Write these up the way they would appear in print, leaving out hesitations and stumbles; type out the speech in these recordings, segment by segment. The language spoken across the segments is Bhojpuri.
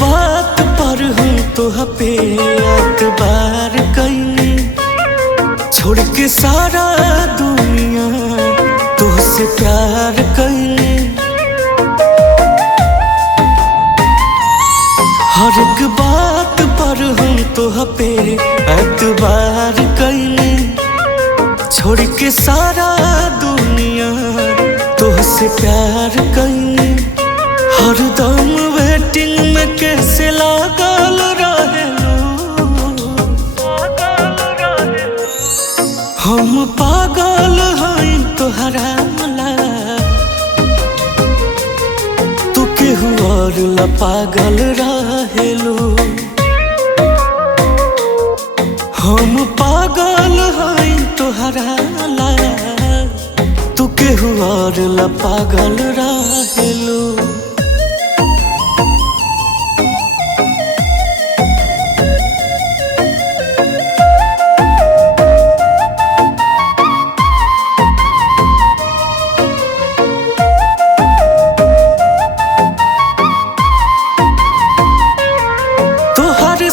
बात पर हम तोह पे एतबार कैली, छोड़ के सारा दुनिया तुझसे प्यार कैली। हर एक बात पर हम तोह पे एतबार कैली, छोड़ के सारा दुनिया तुझसे प्यार कैली। हरदम वेटिंग में कैसे लागल रहेलू, हम पागल हई तोहरा ला, तू केहू और ला पागल रहेलू। हम पागल हई तोहरा ला, तू केहू और ला पागल रहेलू।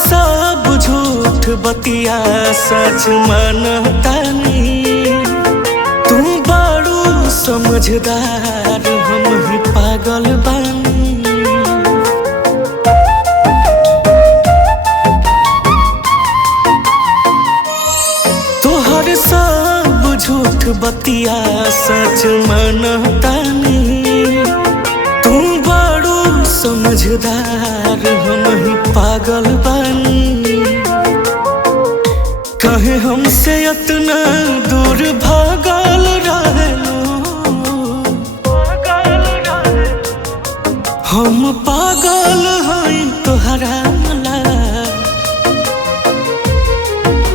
सब झूठ बतिया सच मनतानी, तू बड़ू समझदार हम ही पागल बानी। तोहर सब झूठ बतिया सच मनतानी, तू बड़ू समझदार हम ही पागल बानी। कहे हमसे इतना दूर भागल रहेलू, हम पागल हई तोहरा ला,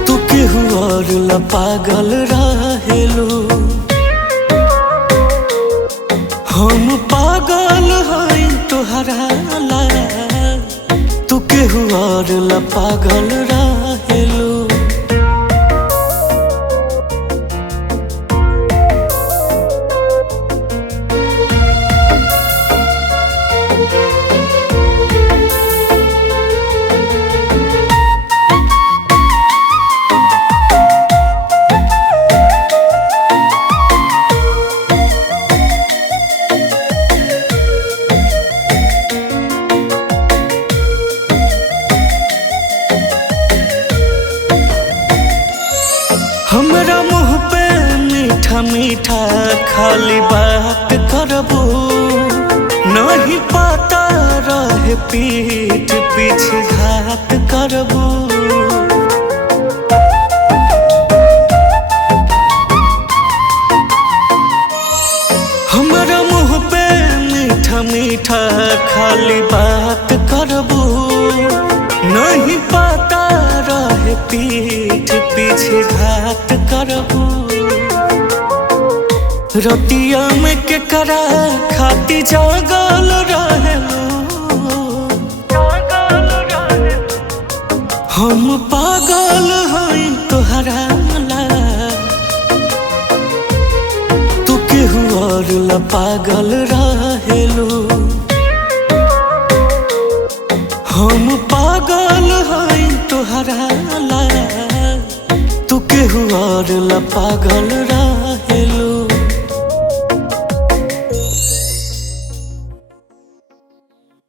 तू केहू और ला पागल रहेलू। हम पागल हई तोहरा ला, तू केहू और ला पागल रहेलू। हमरा मुँह पे मीठा मीठा खाली बात करबू, नहीं पता रहे पीठ पीछे घात करबू। हमरा मुँह पे मीठा मीठा खाली बात करबू, नहीं पता रहे पीठ पीछे घात करबू। रतिया में केकरा खाती जागल रहेलू, हम पागल हई तोहरा ला, तू केहू और ला पागल रहेलू। हम पागल हई तोहरा ला, तू केहू और ला पागल